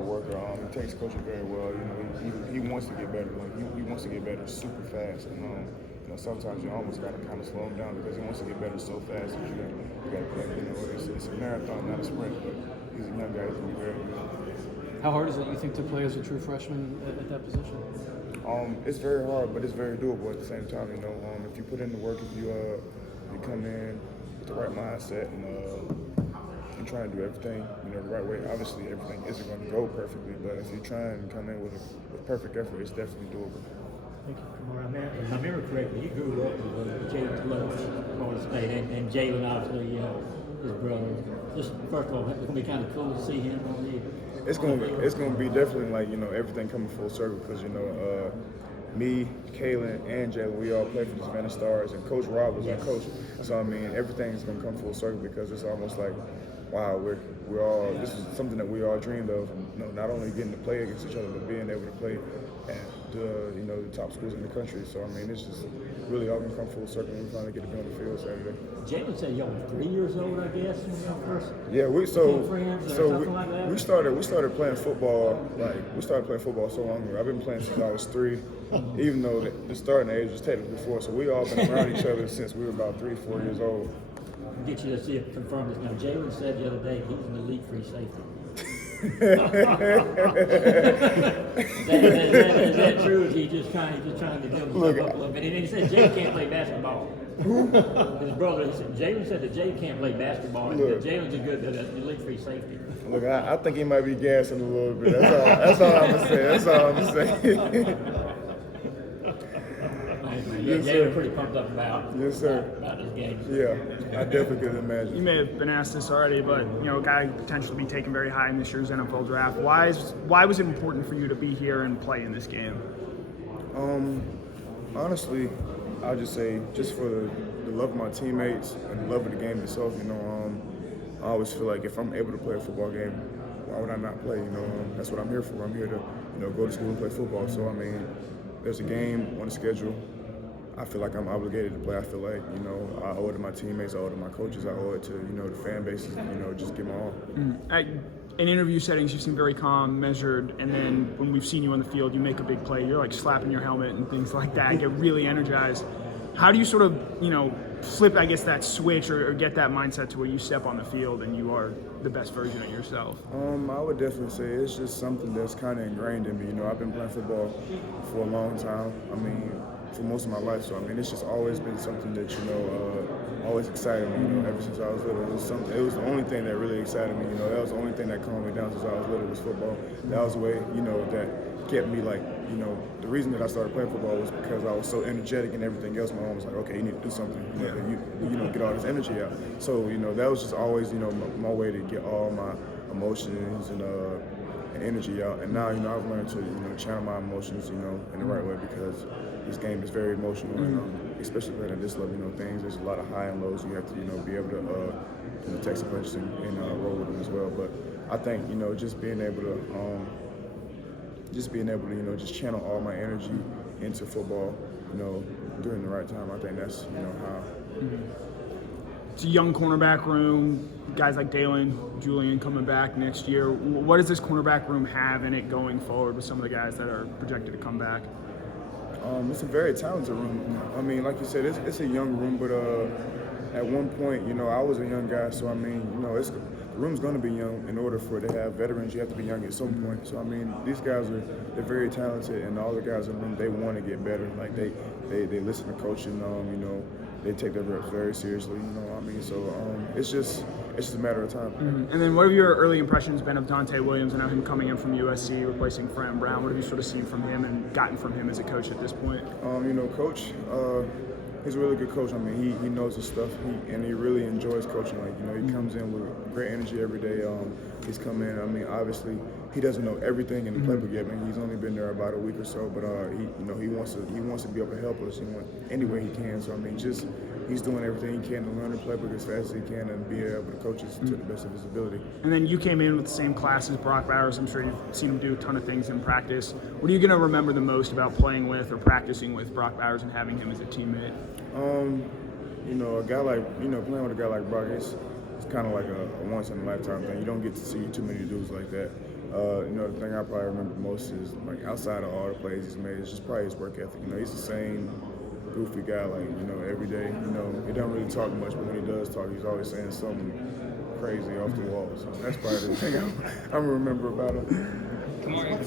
hard worker. He takes coaching very well. He wants to get better. Like he wants to get better super fast. And sometimes you almost got to kind of slow him down because he wants to get better so fast that you got to play. It's a marathon, not a sprint. But he's a young guy that can be very good. How hard is it, you think, to play as a true freshman at that position? It's very hard, but it's very doable at the same time. If you put in the work, if you come in with the right mindset and try to do everything the right way. Obviously, everything isn't going to go perfectly, but if you try and come in with perfect effort, it's definitely doable. Thank you. Kamari, if I remember correctly, you grew up with Jalen Close, Florida State, and Jalen, obviously, his brother. Just first of all, it's going to be kind of cool to see him on the. It's gonna be definitely like everything coming full circle because me, Kalen, and Jalen, we all played for the Savannah Stars, and Coach Rob was our coach. So everything's gonna come full circle because it's almost like, wow, we're all, this is something that we all dreamed of. Not only getting to play against each other, but being able to play at the top schools in the country. So it's just really all gonna come full circle when we finally get to be on the field Saturday. Jalen said y'all were 3 years old, I guess, when y'all first. Yeah, we started playing football. We started playing football so long ago. I've been playing since I was 3, even though the starting age was technically 4. So we all been around each other since we were about 3, 4 years old. I'll get you to see it confirm this now. Jalen said the other day he's an elite free safety. Is that true? Or is he just trying to build himself up a little bit? And he said Jalen can't play basketball. His brother, Jalen said that Jalen can't play basketball. Jalen's a good elite free safety. Look, I think he might be gassing a little bit. That's all I'm gonna say. Yes, Jalen pretty pumped up about yes, sir. About his game. Yeah, I definitely could imagine. You may have been asked this already, but a guy potentially be taken very high in this year's NFL draft. Why was it important for you to be here and play in this game? Honestly, I'll just say just for the love of my teammates and the love of the game itself. I always feel like if I'm able to play a football game, why would I not play? That's what I'm here for. I'm here to go to school and play football. So there's a game on the schedule. I feel like I'm obligated to play. I feel like, I owe it to my teammates, I owe it to my coaches, I owe it to, the fan bases, just give my all. In interview settings, you seem very calm, measured, and then when we've seen you on the field, you make a big play. You're like slapping your helmet and things like that, get really energized. How do you sort of, flip, I guess, that switch or get that mindset to where you step on the field and you are the best version of yourself? I would definitely say it's just something that's kind of ingrained in me. I've been playing football for a long time. For most of my life, so it's just always been something that always excited me. Ever since I was little, it was the only thing that really excited me. That was the only thing that calmed me down since I was little was football. That was the way that kept me the reason that I started playing football was because I was so energetic and everything else. My mom was like, okay, you need to do something. Get all this energy out. So that was just always my way to get all my emotions and energy out. And now I've learned to channel my emotions in the right way because this game is very emotional, and especially playing at this level, there's a lot of high and lows. You have to, be able to take some punches and roll with them as well. But I think, just being able to, just channel all my energy into football, during the right time. I think that's, how. It's a young cornerback room. Guys like Dalen, Julian coming back next year. What does this cornerback room have in it going forward with some of the guys that are projected to come back? It's a very talented room. Like you said, it's a young room, but at one point, I was a young guy, so the room's going to be young. In order for it to have veterans, you have to be young at some point. So these guys they're very talented, and all the guys in the room, they want to get better. Like they listen to coaching. They take their reps very seriously. So it's just a matter of time. And then, what have your early impressions been of Dante Williams and now him coming in from USC, replacing Fran Brown? What have you sort of seen from him and gotten from him as a coach at this point? Coach, he's a really good coach. He knows his stuff, and he really enjoys coaching. He comes in with great energy every day. He's come in. Obviously, he doesn't know everything in the playbook yet. He's only been there about a week or so, but he wants to be able to help us any way he can. So he's doing everything he can to learn the playbook as fast as he can and be able to coach us to the best of his ability. And then you came in with the same class as Brock Bowers. I'm sure you've seen him do a ton of things in practice. What are you going to remember the most about playing with or practicing with Brock Bowers and having him as a teammate? A guy like, playing with a guy like Brock, it's kind of like a once in a lifetime thing. You don't get to see too many dudes like that. You know, the thing I probably remember most is, like, outside of all the plays he's made, is just probably his work ethic. You know, he's the same goofy guy, like, you know, every day. You know, he don't really talk much, but when he does talk, he's always saying something crazy off the wall. So that's probably the thing I remember about him. Kamari,